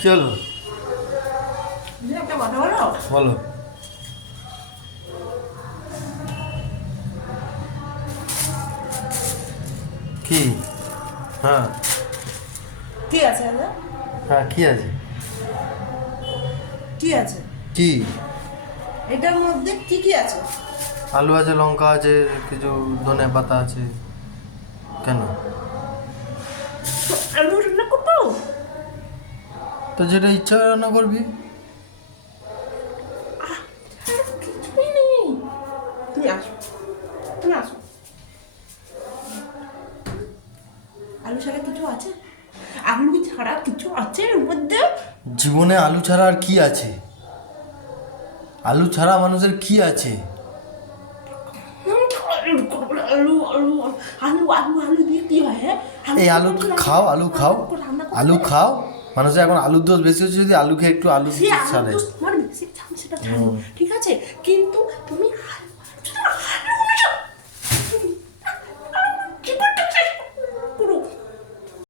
কি হলো? একটা কথা বলো। বলো। কি? হ্যাঁ কি আছে দাদা? হ্যাঁ, কি আছে? কি আছে? কি? এটার মধ্যে কি কি আছে? আলু আছে, লঙ্কা আছে, কিছু ধনে পাতা আছে। কেন? আলু রান্না করবো? তো যেটা ইচ্ছা হয় রান্না করবি। কিছুই নেই। তুমি আসো, তুমি আসো। আলু ছাড়া কিছু আছে? আলু ছাড়া কিছু আছে এর মধ্যে? জীবনে আলু ছাড়া আর কি আছে? আলু ছাড়া মানুষের কি আছে? আলু আলু আলু আলু আলু আলু দিয়ে কি হয়? হ্যাঁ, এই আলু খাও, আলু খাও, আলু খাও। মানুষের এখন আলুর দোষ বেশি হচ্ছে, যদি আলু খেয়ে একটু আলু সে আলু ছাড়ে। তো তোমার বেশি চাম সেটা জানো, ঠিক আছে, কিন্তু তুমি